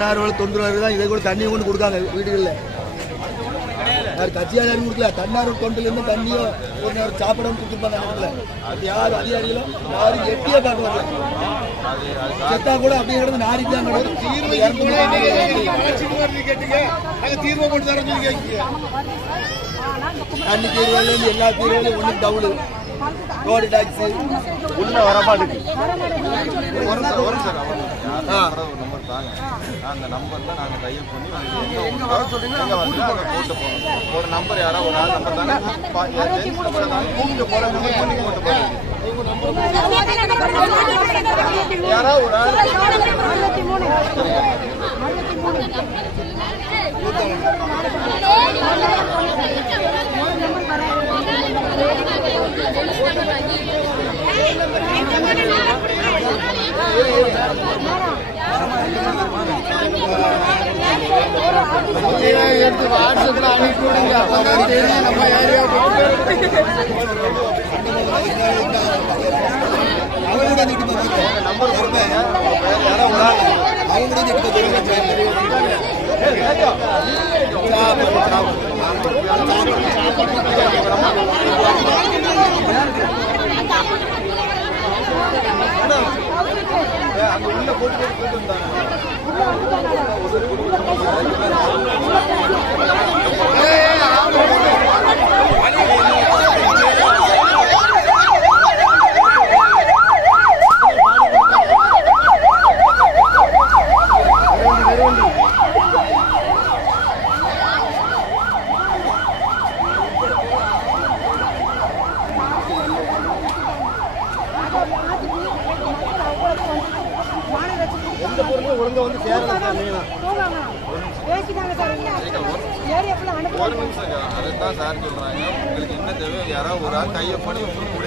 தன்னார்வல தொண்டர்கள் தான் இதை கூட தண்ணி கொண்டு கொடுக்காங்க வீடுகளில். யார் கட்சியார் யாரும் கொடுக்கல. தன்னார்வல் தொண்டில் இருந்து தண்ணியோ ஒரு நேரம் சாப்பிடாம கொடுத்துருப்பாங்க இடத்துல. அது யார் அதிகாரிகளும்? யாரும் எட்டியே பார்க்க வரல செத்தா கூட அப்படியே கிடந்து நாரி தான் கிடக்கும் தீர்வு தண்ணி தீர்வுலேருந்து எல்லா தீர்வுலையும் ஒன்றும் டவுனு. ரோடு டாக்ஸி உள்ள வரமாட்டுக்கு ஆ. ஒரு நம்பர் தாங்க அந்த நம்பர்ல நாங்க டைப் பண்ணி எங்க வர சொல்றீங்க அங்க வந்து அங்க போட்டு போகணும் ஒரு நம்பர் யாரோ ஒரு ஆள் நம்பர் தாங்க நம்பர் கூப்பிட்டு பண்ணி ஒரு ஆள் எடுத்து வாட்ஸ்அப்ல அனுப்பி விடுங்க அப்பதான் தெரியும் நம்ம ஏரியா அவங்க கூட நிட்டு போங்க நம்பர் கொடுத்தாங்க வேற யாரோ ஒரு ஆள் அவங்க கூட நிட்டு அங்க உள்ள போட்டு போட்டு போட்டு வந்தாங்க எந்த பொருளும் ஒழுங்கா வந்து சேரல சார் மெயினா பேசிட்டாங்க சார் ஏரியா ஃபுல்லாக அனுப்ப ஒரு நிமிஷம் அதுதான் சார் சொல்றாங்க. உங்களுக்கு என்ன தேவை யாராவது ஒரு ஆள் கையை பண்ணி உங்களுக்கு